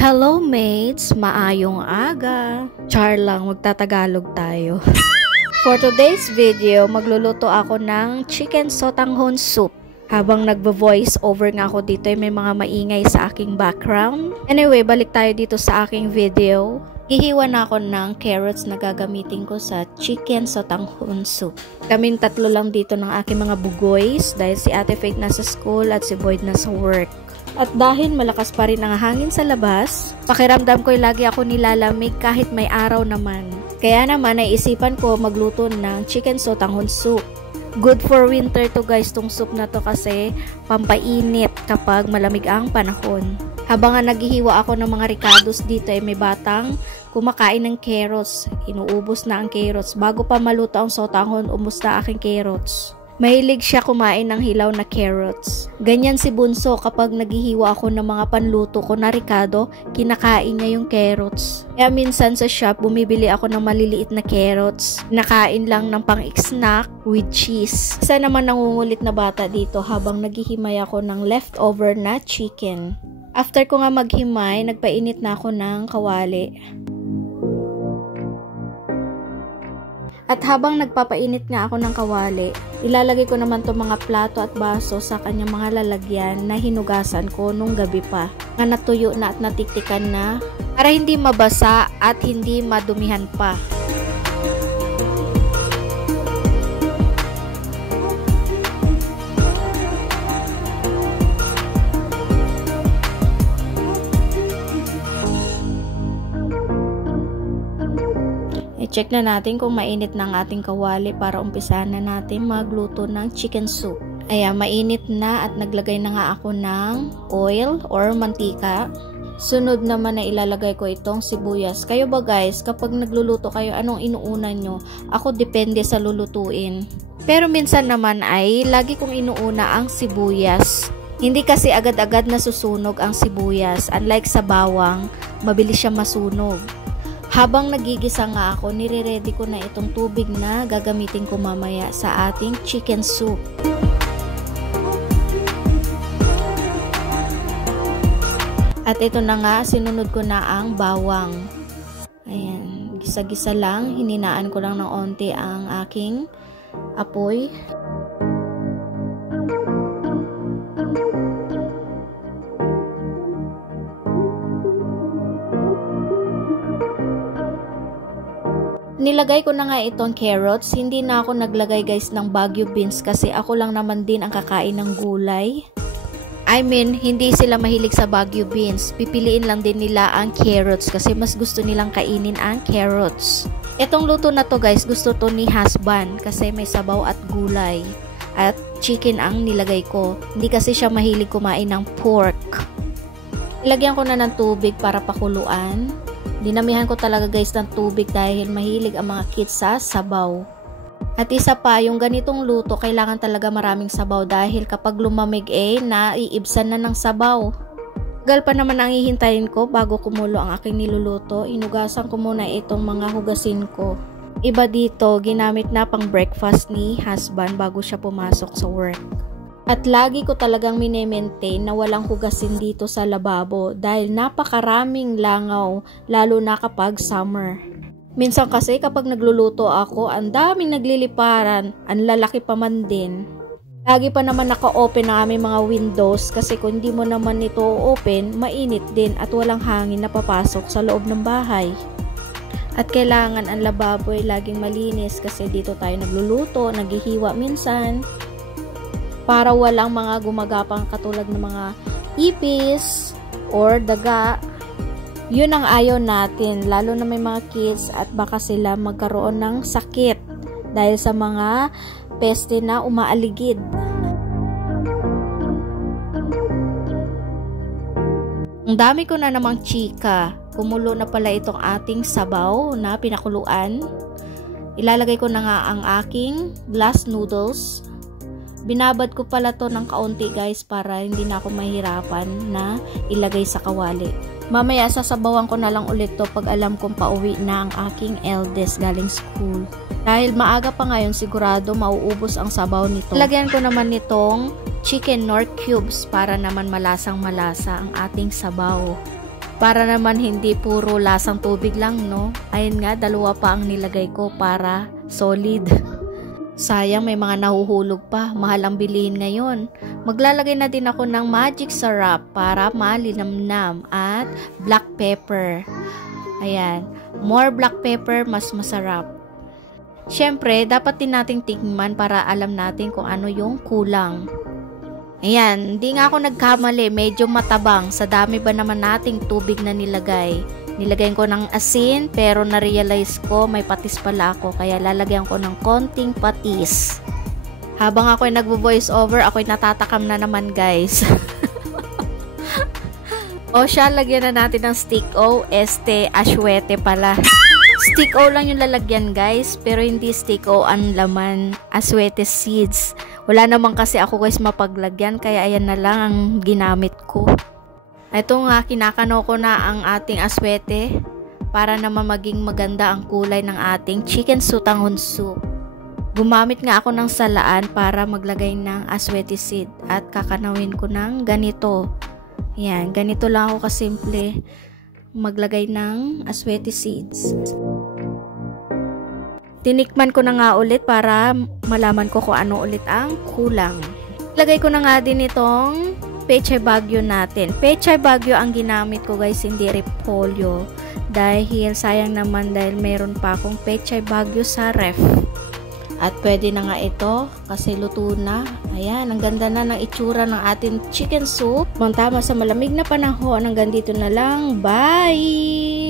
Hello mates! Maayong aga! Char lang, magtatagalog tayo. For today's video, magluluto ako ng chicken sotanghon soup. Habang nagvo-voice over nga ako dito, may mga maingay sa aking background. Anyway, balik tayo dito sa aking video. Hihiwa na ako ng carrots na gagamitin ko sa chicken sotanghon soup. Kaming tatlo lang dito ng aking mga bugoys dahil si Ate Faith nasa school at si Boyd nasa work. At dahil malakas pa rin ang hangin sa labas, pakiramdam ko'y lagi ako nilalamig kahit may araw naman. Kaya naman naisipan ko magluto ng chicken sotanghon soup. Good for winter to guys tong soup na to kasi pampainit kapag malamig ang panahon. Habang naghihiwa ako ng mga ricados dito may batang kumakain ng carrots. Inuubos na ang carrots. Bago pa maluto ang sotanghon, ubos na aking carrots. Mahilig siya kumain ng hilaw na carrots. Ganyan si Bunso kapag naghihiwa ako ng mga panluto ko na ricado, kinakain niya yung carrots. Kaya minsan sa shop, bumibili ako ng maliliit na carrots. Nakain lang ng pang-snack with cheese. Isa naman nangungulit na bata dito habang naghihimay ako ng leftover na chicken. After ko nga maghimay, nagpainit na ako ng kawali. At habang nagpapainit nga ako ng kawali, ilalagay ko naman itong mga plato at baso sa kanyang mga lalagyan na hinugasan ko nung gabi pa. Nga natuyo na at natiktikan na para hindi mabasa at hindi madumihan pa. I-check na natin kung mainit na ang ating kawali para umpisahan na natin magluto ng chicken soup. Ayan, mainit na at naglagay na nga ako ng oil or mantika. Sunod naman na ilalagay ko itong sibuyas. Kayo ba guys, kapag nagluluto kayo, anong inuuna nyo? Ako depende sa lulutuin. Pero minsan naman ay lagi kong inuuna ang sibuyas. Hindi kasi agad-agad nasusunog ang sibuyas. Unlike sa bawang, mabilis siya masunog. Habang nagigisa nga ako, nire-ready ko na itong tubig na gagamitin ko mamaya sa ating chicken soup. At ito na nga, sinunod ko na ang bawang. Ayan, gisa-gisa lang, hininaan ko lang ng onti ang aking apoy. Nilagay ko na nga itong carrots. Hindi na ako naglagay guys ng Baguio beans kasi ako lang naman din ang kakain ng gulay. I mean, hindi sila mahilig sa Baguio beans. Pipiliin lang din nila ang carrots kasi mas gusto nilang kainin ang carrots. Itong luto na to guys, gusto to ni husband kasi may sabaw at gulay. At chicken ang nilagay ko. Hindi kasi siya mahilig kumain ng pork. Ilagyan ko na ng tubig para pakuluan. Dinamihan ko talaga guys ng tubig dahil mahilig ang mga kids sa sabaw. At isa pa, yung ganitong luto, kailangan talaga maraming sabaw dahil kapag lumamig naiibsan na ng sabaw. Tagal pa naman ang hihintayin ko bago kumulo ang aking niluluto. Inugasan ko muna itong mga hugasin ko. Iba dito, ginamit na pang breakfast ni husband bago siya pumasok sa work. At lagi ko talagang mine-maintain na walang hugasin dito sa lababo dahil napakaraming langaw lalo na kapag summer. Minsan kasi kapag nagluluto ako, ang daming nagliliparan, ang lalaki pa man din. Lagi pa naman naka-open ang aming mga windows kasi kung hindi mo naman ito open, mainit din at walang hangin na papasok sa loob ng bahay. At kailangan ang lababo ay laging malinis kasi dito tayo nagluluto, naghihiwa minsan. Para walang mga gumagapang katulad ng mga ipis or daga. Yun ang ayaw natin, lalo na may mga kids at baka sila magkaroon ng sakit dahil sa mga peste na umaaligid. Ang dami ko na namang chika. Kumulo na pala itong ating sabaw na pinakuluan. Ilalagay ko na nga ang aking glass noodles. Binabad ko pala to ng kaunti guys para hindi na ako mahirapan na ilagay sa kawali. Mamaya sasabawan ko na lang ulit to pag alam kong pauwi na ang aking eldest galing school. Dahil maaga pa ngayon sigurado mauubos ang sabaw nito. Lagyan ko naman nitong chicken nor cubes para naman malasang malasa ang ating sabaw. Para naman hindi puro lasang tubig lang, no? Ayun nga, 2 pa ang nilagay ko para solid. Sayang, may mga nahuhulog pa. Mahal ang bilihin ngayon. Maglalagay na din ako ng magic syrup para malinamnam at black pepper. Ayan. More black pepper, mas masarap. Siyempre, dapat din nating tikman para alam natin kung ano yung kulang. Ayan, hindi nga ako nagkamali, medyo matabang. Sa dami ba naman nating tubig na nilagay? Nilagay ko ng asin, pero na-realize ko may patis pala ako, kaya lalagyan ko ng konting patis. Habang ako'y nagvo-voice over, ako'y natatakam na naman, guys. O siya, lagyan na natin ng stick O, aswete pala. Stick O lang yung lalagyan, guys, pero hindi stick O ang laman, aswete seeds. Wala naman kasi ako, guys, mapaglagyan, kaya ayan na lang ang ginamit ko. Ito nga, kinakano ko na ang ating aswete para naman maging maganda ang kulay ng ating chicken sutanghon soup. Gumamit nga ako ng salaan para maglagay ng aswete seed at kakanawin ko ng ganito. Yan, ganito lang ako kasimple maglagay ng aswete seeds. Tinikman ko na nga ulit para malaman ko kung ano ulit ang kulang. Lagay ko na nga din itong Pechay Bagyo natin. Pechay Bagyo ang ginamit ko, guys, hindi repolyo. Dahil sayang naman dahil meron pa akong Pechay Bagyo sa ref. At pwede na nga ito kasi luto na. Ayan, ang ganda na ng itsura ng ating chicken soup. Tama sa malamig na panahon. Hanggang dito na lang. Bye!